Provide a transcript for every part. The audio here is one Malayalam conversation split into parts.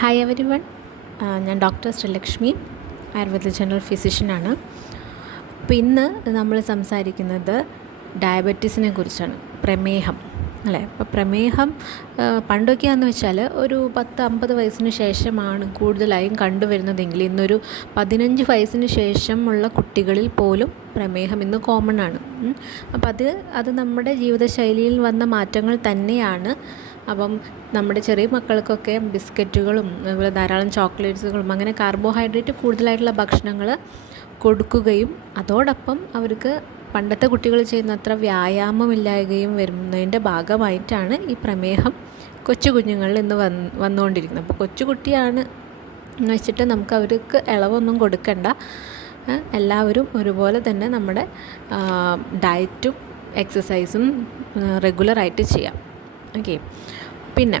ഹായ് എവരി വൺ, ഞാൻ ഡോക്ടർ ശ്രീലക്ഷ്മി, ആയുർവേദ ജനറൽ ഫിസിഷ്യനാണ്. അപ്പോൾ ഇന്ന് നമ്മൾ സംസാരിക്കുന്നത് ഡയബറ്റീസിനെ കുറിച്ചാണ്. പ്രമേഹം അല്ലേ? അപ്പോൾ പ്രമേഹം പണ്ടൊക്കെയാണെന്ന് വെച്ചാൽ ഒരു 10-50 വയസ്സിന് ശേഷമാണ് കൂടുതലായും കണ്ടുവരുന്നതെങ്കിൽ ഇന്നൊരു 15 വയസ്സിന് ശേഷമുള്ള കുട്ടികളിൽ പോലും പ്രമേഹം ഇന്ന് കോമൺ ആണ്. അപ്പോൾ അത് നമ്മുടെ ജീവിതശൈലിയിൽ വന്ന മാറ്റങ്ങൾ തന്നെയാണ്. അപ്പം നമ്മുടെ ചെറിയ മക്കൾക്കൊക്കെ ബിസ്ക്കറ്റുകളും അതുപോലെ ധാരാളം ചോക്ലേറ്റ്സുകളും അങ്ങനെ കാർബോഹൈഡ്രേറ്റ് കൂടുതലായിട്ടുള്ള ഭക്ഷണങ്ങൾ കൊടുക്കുകയും അതോടൊപ്പം അവർക്ക് പണ്ടത്തെ കുട്ടികൾ ചെയ്യുന്ന അത്ര വ്യായാമമില്ലായ്കയും വരുന്നതിൻ്റെ ഭാഗമായിട്ടാണ് ഈ പ്രമേഹം കൊച്ചു കുഞ്ഞുങ്ങളിൽ ഇന്ന് വന്നുകൊണ്ടിരിക്കുന്നത്. അപ്പോൾ കൊച്ചു കുട്ടിയാണ് എന്ന് വെച്ചിട്ട് നമുക്ക് അവർക്ക് ഇളവൊന്നും കൊടുക്കണ്ട. എല്ലാവരും ഒരുപോലെ തന്നെ നമ്മുടെ ഡയറ്റും എക്സസൈസും റെഗുലറായിട്ട് ചെയ്യാം. ഓക്കെ. പിന്നെ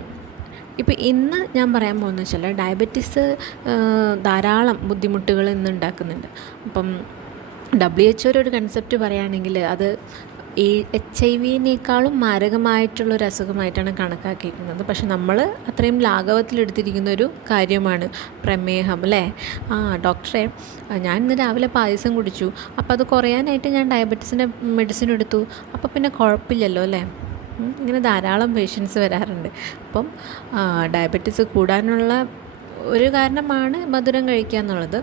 ഇപ്പോൾ ഇന്ന് ഞാൻ പറയാൻ പോകുന്നത് വെച്ചാൽ ഡയബറ്റീസ് ധാരാളം ബുദ്ധിമുട്ടുകൾ ഇന്ന് ഉണ്ടാക്കുന്നുണ്ട്. അപ്പം WHO ഒരു കൺസെപ്റ്റ് പറയുകയാണെങ്കിൽ അത് HIV-നേക്കാളും മാരകമായിട്ടുള്ളൊരു അസുഖമായിട്ടാണ് കണക്കാക്കിയിരിക്കുന്നത്. പക്ഷെ നമ്മൾ അത്രയും ലാഘവത്തിലെടുത്തിരിക്കുന്നൊരു കാര്യമാണ് പ്രമേഹം അല്ലേ? ഡോക്ടറെ, ഞാൻ ഇന്ന് രാവിലെ പായസം കുടിച്ചു, അപ്പോൾ അത് കുറയാനായിട്ട് ഞാൻ ഡയബറ്റീസിൻ്റെ മെഡിസിൻ എടുത്തു, അപ്പോൾ പിന്നെ കുഴപ്പമില്ലല്ലോ അല്ലേ? ഇങ്ങനെ ധാരാളം പേഷ്യൻസ് വരാറുണ്ട്. അപ്പം ഡയബറ്റീസ് കൂടാനുള്ള ഒരു കാരണമാണ് മധുരം കഴിക്കുക എന്നുള്ളത്.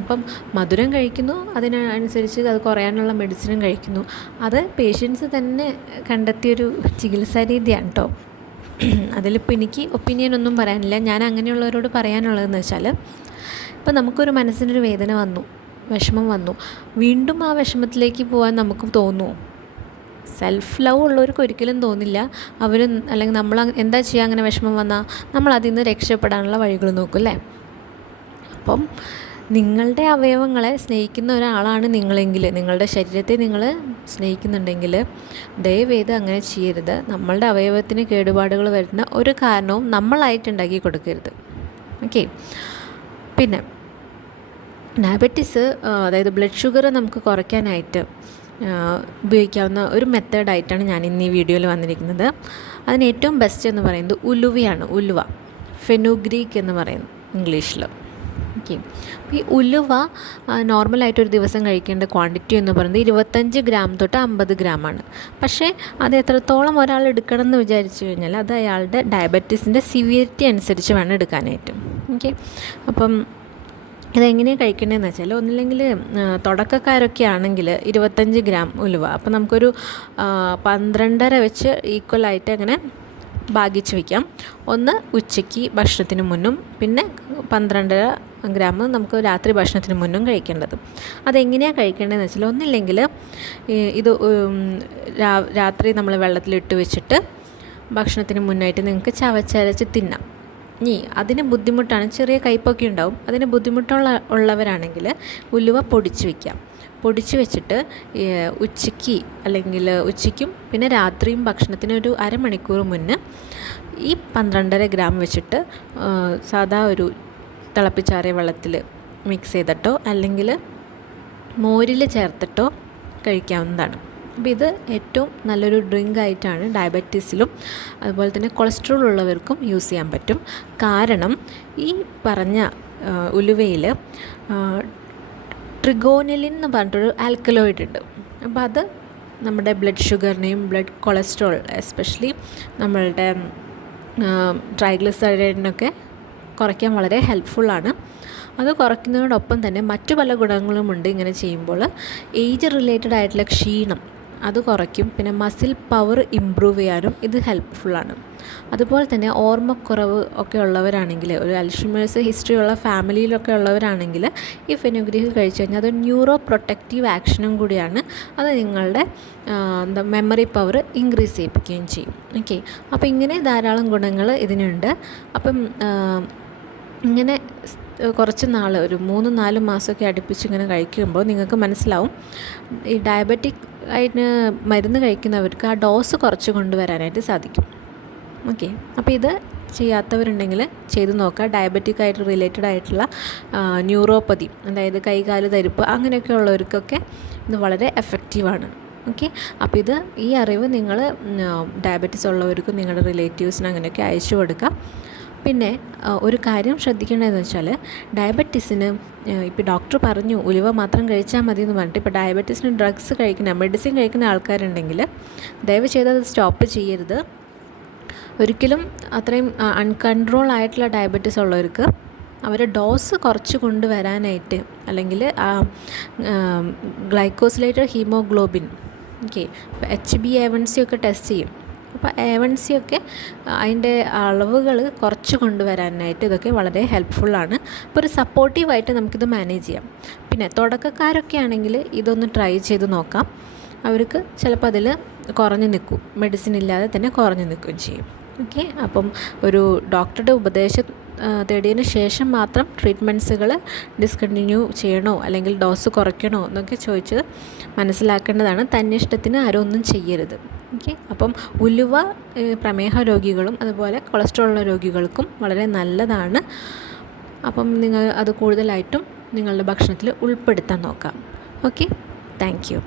അപ്പം മധുരം കഴിക്കുന്നു, അതിനനുസരിച്ച് അത് കുറയാനുള്ള മെഡിസിനും കഴിക്കുന്നു. അത് പേഷ്യൻസ് തന്നെ കണ്ടെത്തിയൊരു ചികിത്സാ രീതിയാണ് കേട്ടോ. അതിലിപ്പോൾ എനിക്ക് ഒപ്പീനിയനൊന്നും പറയാനില്ല. ഞാൻ അങ്ങനെയുള്ളവരോട് പറയാനുള്ളതെന്ന് വെച്ചാൽ, ഇപ്പോൾ നമുക്കൊരു മനസ്സിനൊരു വേദന വന്നു, വിഷമം വന്നു, വീണ്ടും ആ വിഷമത്തിലേക്ക് പോകാൻ നമുക്ക് തോന്നുമോ? സെൽഫ് ലവ് ഉള്ളവർക്ക് ഒരിക്കലും തോന്നില്ല. അല്ലെങ്കിൽ നമ്മൾ എന്താ ചെയ്യുക, അങ്ങനെ വിഷമം വന്നാൽ നമ്മൾ അതിൽ നിന്ന് രക്ഷപ്പെടാനുള്ള വഴികൾ നോക്കും അല്ലേ? അപ്പം നിങ്ങളുടെ അവയവങ്ങളെ സ്നേഹിക്കുന്ന ഒരാളാണ് നിങ്ങളെങ്കിൽ, നിങ്ങളുടെ ശരീരത്തെ നിങ്ങൾ സ്നേഹിക്കുന്നുണ്ടെങ്കിൽ ദയവേത് അങ്ങനെ ചെയ്യരുത്. നമ്മളുടെ അവയവത്തിന് കേടുപാടുകൾ വരുന്ന ഒരു കാരണവും നമ്മളായിട്ടുണ്ടാക്കി കൊടുക്കരുത്. ഓക്കെ. പിന്നെ ഡയബറ്റീസ്, അതായത് ബ്ലഡ് ഷുഗർ നമുക്ക് കുറയ്ക്കാനായിട്ട് ഉപയോഗിക്കാവുന്ന ഒരു മെത്തേഡായിട്ടാണ് ഞാൻ ഇന്ന് ഈ വീഡിയോയിൽ വന്നിരിക്കുന്നത്. അതിന് ഏറ്റവും ബെസ്റ്റ് എന്ന് പറയുന്നത് ഉലുവയാണ്. ഉലുവ, ഫെനുഗ്രീക്ക് എന്ന് പറയുന്നു ഇംഗ്ലീഷിൽ. ഓക്കെ. അപ്പോൾ ഈ ഉലുവ നോർമലായിട്ടൊരു ദിവസം കഴിക്കേണ്ട ക്വാണ്ടിറ്റി എന്ന് പറയുന്നത് 25 ഗ്രാം തൊട്ട് 50 ഗ്രാമാണ്. പക്ഷേ അത് എത്രത്തോളം ഒരാൾ എടുക്കണം എന്ന് വിചാരിച്ചു കഴിഞ്ഞാൽ അത് അയാളുടെ ഡയബറ്റീസിൻ്റെ സിവിയറിറ്റി അനുസരിച്ച് വേണം എടുക്കാനായിട്ട്. ഓക്കെ. അപ്പം ഇതെങ്ങനെയാണ് കഴിക്കേണ്ടതെന്ന് വെച്ചാൽ, ഒന്നില്ലെങ്കിൽ തുടക്കക്കാരൊക്കെ ആണെങ്കിൽ 25 ഗ്രാം ഉലുവ, അപ്പോൾ നമുക്കൊരു 12.5 വെച്ച് ഈക്വലായിട്ട് അങ്ങനെ ഭാഗിച്ച് വയ്ക്കാം. ഒന്ന് ഉച്ചയ്ക്ക് ഭക്ഷണത്തിന് മുന്നും, പിന്നെ 12.5 ഗ്രാം നമുക്ക് രാത്രി ഭക്ഷണത്തിന് മുന്നും കഴിക്കേണ്ടത്. അതെങ്ങനെയാണ് കഴിക്കേണ്ടതെന്ന് വെച്ചാൽ, ഒന്നില്ലെങ്കിൽ ഇത് രാത്രി നമ്മൾ വെള്ളത്തിലിട്ട് വെച്ചിട്ട് ഭക്ഷണത്തിന് മുന്നായിട്ട് നിങ്ങൾക്ക് ചവച്ചരച്ച് തിന്നാം. അതിന് ബുദ്ധിമുട്ടാണ്, ചെറിയ കയ്പ്പൊക്കെ ഉണ്ടാവും, അതിന് ബുദ്ധിമുട്ടുള്ളവരാണെങ്കിൽ ഉലുവ പൊടിച്ച് വയ്ക്കാം. പൊടിച്ച് വെച്ചിട്ട് ഉച്ചയ്ക്കും പിന്നെ രാത്രിയും ഭക്ഷണത്തിന് ഒരു അരമണിക്കൂർ മുന്നേ ഈ 12.5 ഗ്രാം വെച്ചിട്ട് സാധാ ഒരു തിളപ്പിച്ചാറിയ വെള്ളത്തിൽ മിക്സ് ചെയ്തിട്ടോ അല്ലെങ്കിൽ മോരിൽ ചേർത്തിട്ടോ കഴിക്കാവുന്നതാണ്. അപ്പോൾ ഇത് ഏറ്റവും നല്ലൊരു ഡ്രിങ്ക് ആയിട്ടാണ് ഡയബറ്റീസിലും അതുപോലെ തന്നെ കൊളസ്ട്രോൾ ഉള്ളവർക്കും യൂസ് ചെയ്യാൻ പറ്റും. കാരണം ഈ പറഞ്ഞ ഉലുവയിൽ ട്രിഗോനലിൻ എന്ന് പറഞ്ഞിട്ടൊരു ആൽക്കലോയിഡ് ഉണ്ട്. അപ്പോൾ അത് നമ്മുടെ ബ്ലഡ് ഷുഗറിനെയും ബ്ലഡ് കൊളസ്ട്രോൾ, എസ്പെഷ്യലി നമ്മളുടെ ട്രൈഗ്ലിസറൈഡിനൊക്കെ കുറയ്ക്കാൻ വളരെ ഹെൽപ്ഫുള്ളാണ്. അത് കുറയ്ക്കുന്നതോടൊപ്പം തന്നെ മറ്റു പല ഗുണങ്ങളുമുണ്ട് ഇങ്ങനെ ചെയ്യുമ്പോൾ. ഏജ് റിലേറ്റഡ് ആയിട്ടുള്ള ക്ഷീണം അത് കുറയ്ക്കും. പിന്നെ മസിൽ പവർ ഇമ്പ്രൂവ് ചെയ്യാനും ഇത് ഹെൽപ്ഫുള്ളാണ്. അതുപോലെ തന്നെ ഓർമ്മക്കുറവ് ഒക്കെ ഉള്ളവരാണെങ്കിൽ, ഒരു അൽഷിമേഴ്സ് ഹിസ്റ്ററി ഉള്ള ഫാമിലിയിലൊക്കെ ഉള്ളവരാണെങ്കിൽ ഈ ഫെനുഗ്രീക്ക് കഴിച്ചു കഴിഞ്ഞാൽ അത് ന്യൂറോ പ്രൊട്ടക്റ്റീവ് ആക്ഷനും കൂടിയാണ്. അത് നിങ്ങളുടെ മെമ്മറി പവർ ഇൻക്രീസ് ചെയ്യിപ്പിക്കുകയും ചെയ്യും. ഓക്കെ. അപ്പോൾ ഇങ്ങനെ ധാരാളം ഗുണങ്ങൾ ഇതിനുണ്ട്. അപ്പം ഇങ്ങനെ കുറച്ച് നാൾ, ഒരു 3-4 മാസമൊക്കെ അടുപ്പിച്ച് ഇങ്ങനെ കഴിക്കുമ്പോൾ നിങ്ങൾക്ക് മനസ്സിലാവും ഈ ഡയബറ്റിക് ആയിട്ട് മരുന്ന് കഴിക്കുന്നവർക്ക് ആ ഡോസ് കുറച്ച് കൊണ്ടുവരാനായിട്ട് സാധിക്കും. ഓക്കെ. അപ്പോൾ ഇത് ചെയ്യാത്തവരുണ്ടെങ്കിൽ ചെയ്ത് നോക്കുക. ഡയബറ്റിക് ആയിട്ട് റിലേറ്റഡ് ആയിട്ടുള്ള ന്യൂറോപ്പതി, അതായത് കൈകാല് തരിപ്പ് അങ്ങനെയൊക്കെ ഉള്ളവർക്കൊക്കെ ഇത് വളരെ എഫക്റ്റീവാണ്. ഓക്കെ. അപ്പോൾ ഈ അറിവ് നിങ്ങൾ ഡയബറ്റീസ് ഉള്ളവർക്കും നിങ്ങളുടെ റിലേറ്റീവ്സിന് അങ്ങനെയൊക്കെ അയച്ചു കൊടുക്കുക. പിന്നെ ഒരു കാര്യം ശ്രദ്ധിക്കേണ്ടതെന്ന് വെച്ചാൽ ഡയബറ്റീസിന് ഇപ്പോൾ ഡോക്ടർ പറഞ്ഞു ഉലുവ മാത്രം കഴിച്ചാൽ മതി എന്ന് പറഞ്ഞിട്ട് ഇപ്പോൾ ഡയബറ്റീസിന് ഡ്രഗ്സ് കഴിക്കുന്ന മെഡിസിൻ കഴിക്കുന്ന ആൾക്കാരുണ്ടെങ്കിൽ ദയവ് ചെയ്ത് അത് സ്റ്റോപ്പ് ചെയ്യരുത്. ഒരിക്കലും അത്രയും അൺകൺട്രോൾ ആയിട്ടുള്ള ഡയബറ്റീസ് ഉള്ളവർക്ക് അവർ ഡോസ് കുറച്ച് കൊണ്ടുവരാനായിട്ട് അല്ലെങ്കിൽ ഗ്ലൈക്കോസിലേറ്റഡ് ഹീമോഗ്ലോബിൻ HbA1c ഒക്കെ ടെസ്റ്റ് ചെയ്യും. അപ്പോൾ A1c ഒക്കെ അതിൻ്റെ അളവുകൾ കുറച്ച് കൊണ്ടുവരാനായിട്ട് ഇതൊക്കെ വളരെ ഹെൽപ്ഫുള്ളാണ്. അപ്പോൾ ഒരു സപ്പോർട്ടീവായിട്ട് നമുക്കിത് മാനേജ് ചെയ്യാം. പിന്നെ തുടക്കക്കാരൊക്കെ ആണെങ്കിൽ ഇതൊന്ന് ട്രൈ ചെയ്ത് നോക്കാം. അവർക്ക് ചിലപ്പോൾ അതിൽ കുറഞ്ഞു നിൽക്കും, മെഡിസിൻ ഇല്ലാതെ തന്നെ കുറഞ്ഞു നിൽക്കുകയും ചെയ്യും. ഓക്കെ, അപ്പം ഒരു ഡോക്ടറുടെ ഉപദേശം തേടിയതിന് ശേഷം മാത്രം ട്രീറ്റ്മെൻറ്റ്സുകൾ ഡിസ്കണ്ടിന്യൂ ചെയ്യണോ അല്ലെങ്കിൽ ഡോസ് കുറയ്ക്കണോ എന്നൊക്കെ ചോദിച്ച് മനസ്സിലാക്കേണ്ടതാണ്. തന്നിഷ്ടത്തിന് ആരും ഒന്നും ചെയ്യരുത്. ഓക്കെ, അപ്പം ഉലുവ പ്രമേഹ രോഗികളും അതുപോലെ കൊളസ്ട്രോൾ ഉള്ള രോഗികൾക്കും വളരെ നല്ലതാണ്. അപ്പം നിങ്ങൾ അത് കൂടുതലായിട്ടും നിങ്ങളുടെ ഭക്ഷണത്തിൽ ഉൾപ്പെടുത്താൻ നോക്കാം. Okay, thank you.